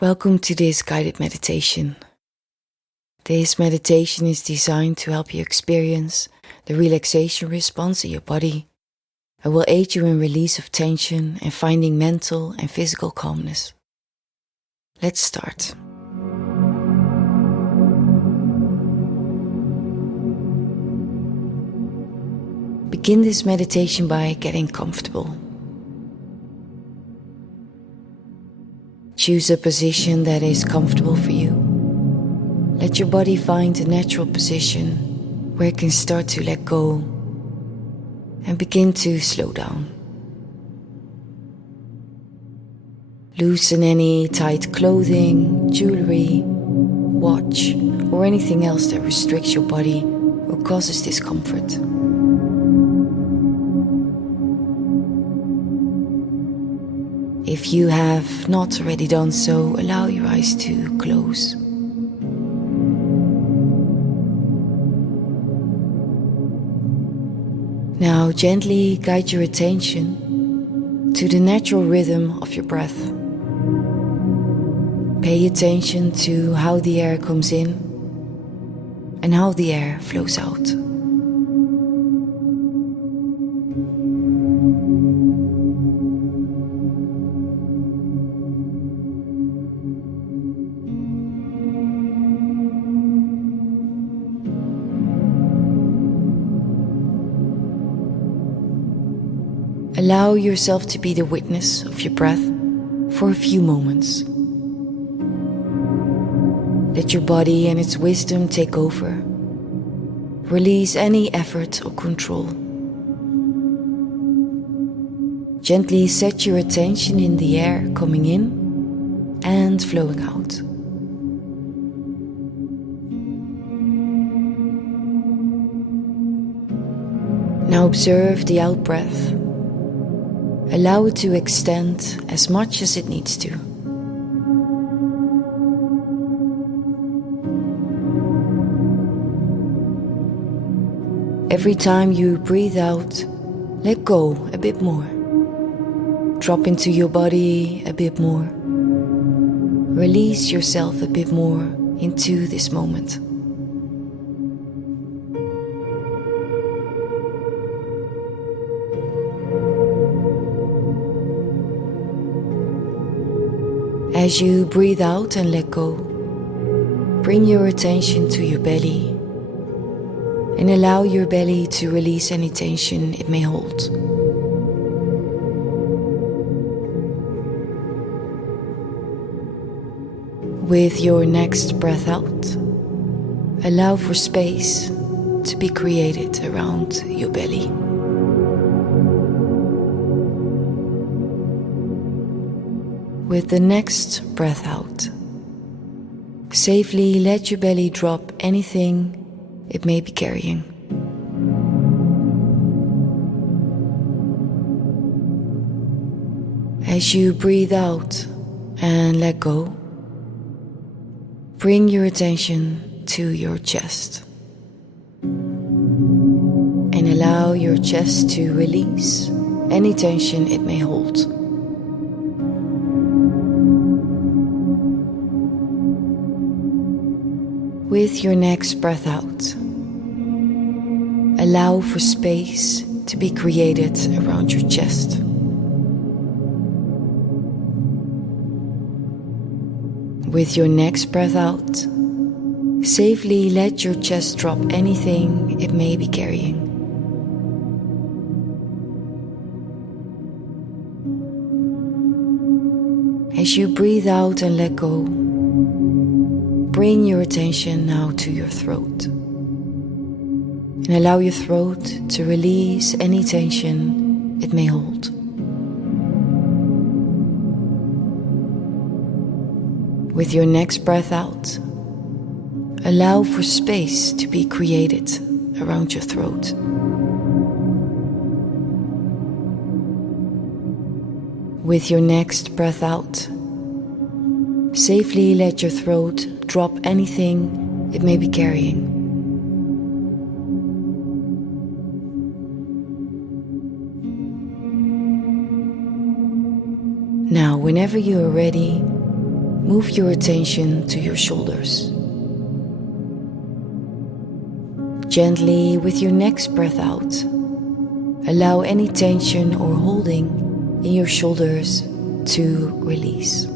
Welcome to this guided meditation. This meditation is designed to help you experience the relaxation response in your body and will aid you in release of tension and finding mental and physical calmness. Let's start. Begin this meditation by getting comfortable. Choose a position that is comfortable for you. Let your body find a natural position where it can start to let go and begin to slow down. Loosen any tight clothing, jewelry, watch, or anything else that restricts your body or causes discomfort. If you have not already done so, allow your eyes to close. Now gently guide your attention to the natural rhythm of your breath. Pay attention to how the air comes in and how the air flows out. Allow yourself to be the witness of your breath for a few moments. Let your body and its wisdom take over. Release any effort or control. Gently set your attention in the air coming in and flowing out. Now observe the out-breath. Allow it to extend as much as it needs to. Every time you breathe out, let go a bit more. Drop into your body a bit more. Release yourself a bit more into this moment. As you breathe out and let go, bring your attention to your belly and allow your belly to release any tension it may hold. With your next breath out, allow for space to be created around your belly. With the next breath out, safely let your belly drop anything it may be carrying. As you breathe out and let go, bring your attention to your chest and allow your chest to release any tension it may hold. With your next breath out, allow for space to be created around your chest. With your next breath out, safely let your chest drop anything it may be carrying. As you breathe out and let go, bring your attention now to your throat and allow your throat to release any tension it may hold. With your next breath out, allow for space to be created around your throat. With your next breath out, safely let your throat drop anything it may be carrying. Now, whenever you are ready, Move your attention to your shoulders. Gently, with your next breath out, allow any tension or holding in your shoulders to release.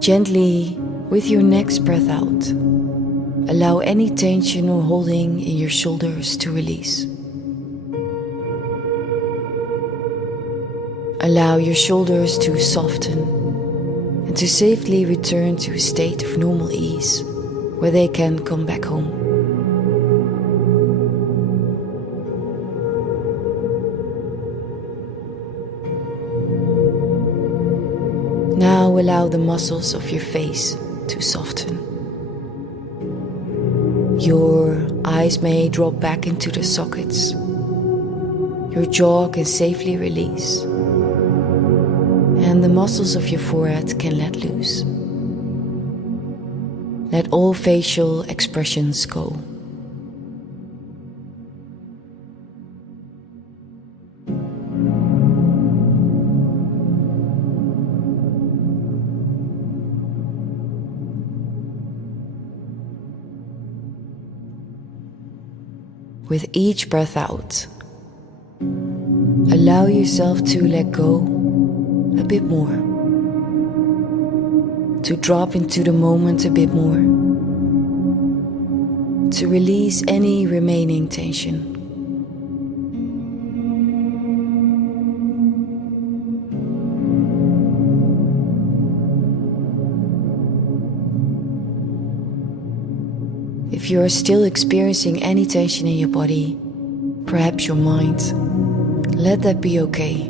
Gently, with your next breath out, allow any tension or holding in your shoulders to release. Allow your shoulders to soften and to safely return to a state of normal ease where they can come back home. Now allow the muscles of your face to soften. Your eyes may drop back into the sockets. Your jaw can safely release. And the muscles of your forehead can let loose. Let all facial expressions go. With each breath out, allow yourself to let go a bit more, to drop into the moment a bit more, to release any remaining tension. If you are still experiencing any tension in your body, perhaps your mind, let that be okay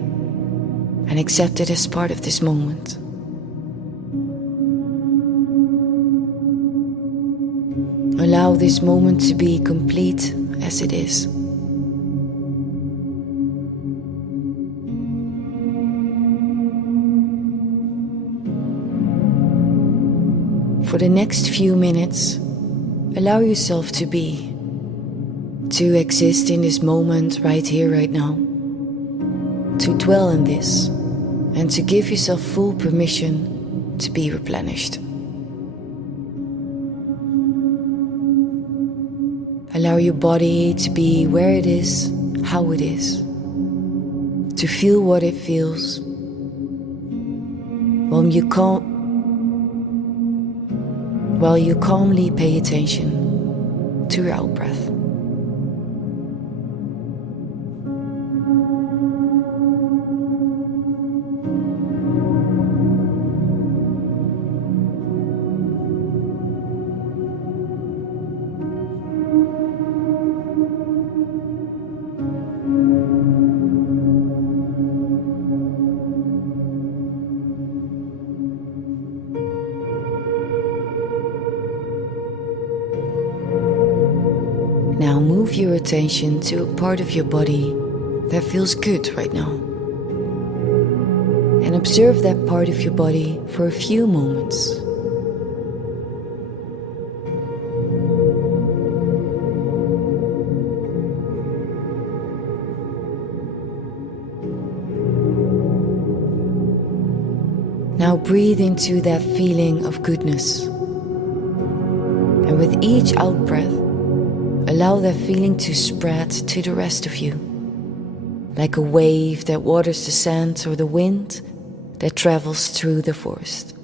and accept it as part of this moment. Allow this moment to be complete as it is. For the next few minutes, allow yourself to be, to exist in this moment right here, right now, to dwell in this, and to give yourself full permission to be replenished. Allow your body to be where it is, how it is, to feel what it feels, while you calmly pay attention to your out-breath. Now move your attention to a part of your body that feels good right now. And observe that part of your body for a few moments. Now breathe into that feeling of goodness. And with each out-breath, allow that feeling to spread to the rest of you, like a wave that waters the sand or the wind that travels through the forest.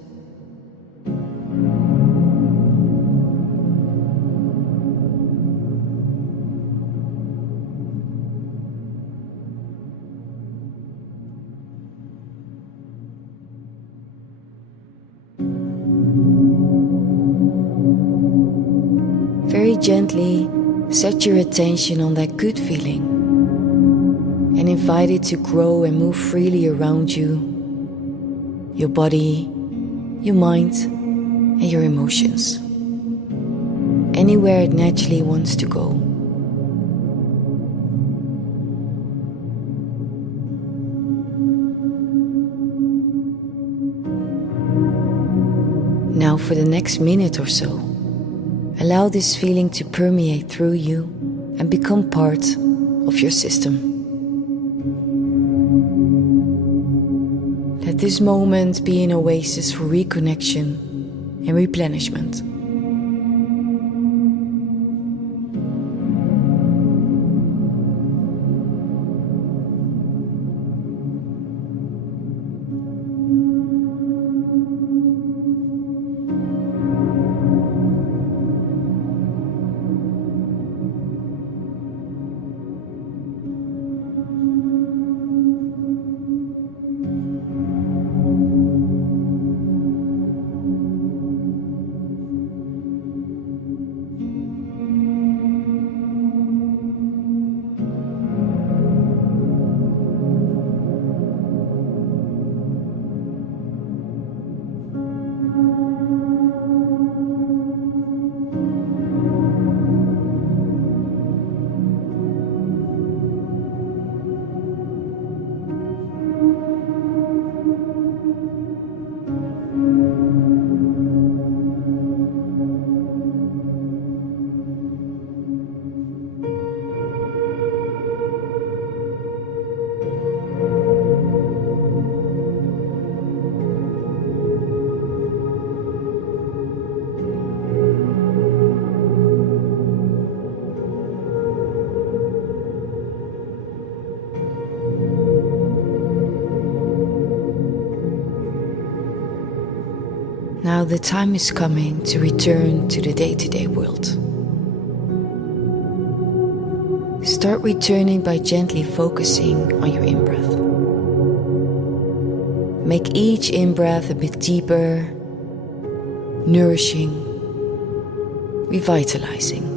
Very gently set your attention on that good feeling and invite it to grow and move freely around you, your body, your mind, and your emotions, anywhere it naturally wants to go. Now for the next minute or so, allow this feeling to permeate through you and become part of your system. Let this moment be an oasis for reconnection and replenishment. Now the time is coming to return to the day-to-day world. Start returning by gently focusing on your in-breath. Make each in-breath a bit deeper, nourishing, revitalizing.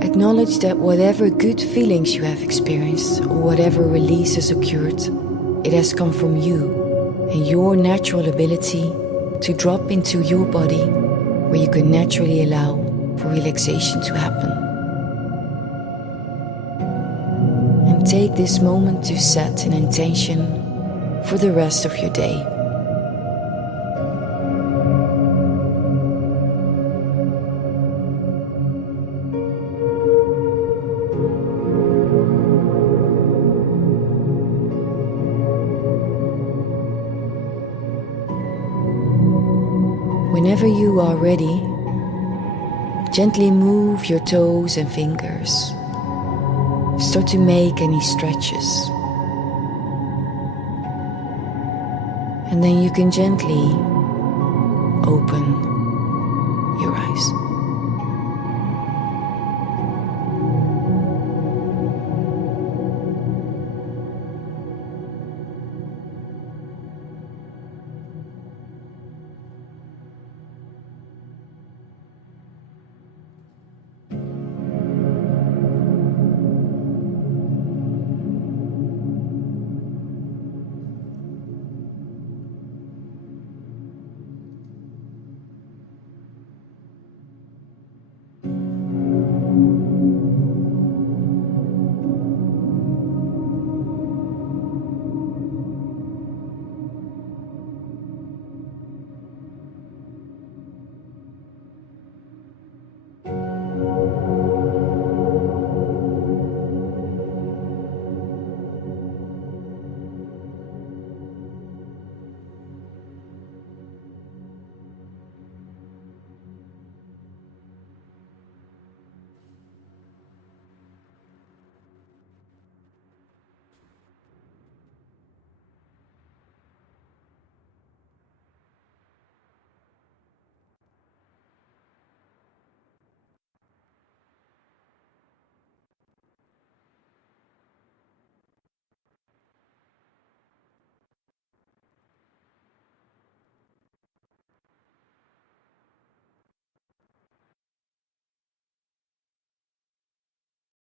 Acknowledge that whatever good feelings you have experienced or whatever release has occurred, it has come from you and your natural ability to drop into your body where you can naturally allow for relaxation to happen. And take this moment to set an intention for the rest of your day. Whenever you are ready, gently move your toes and fingers. Start to make any stretches. And then you can gently open your eyes.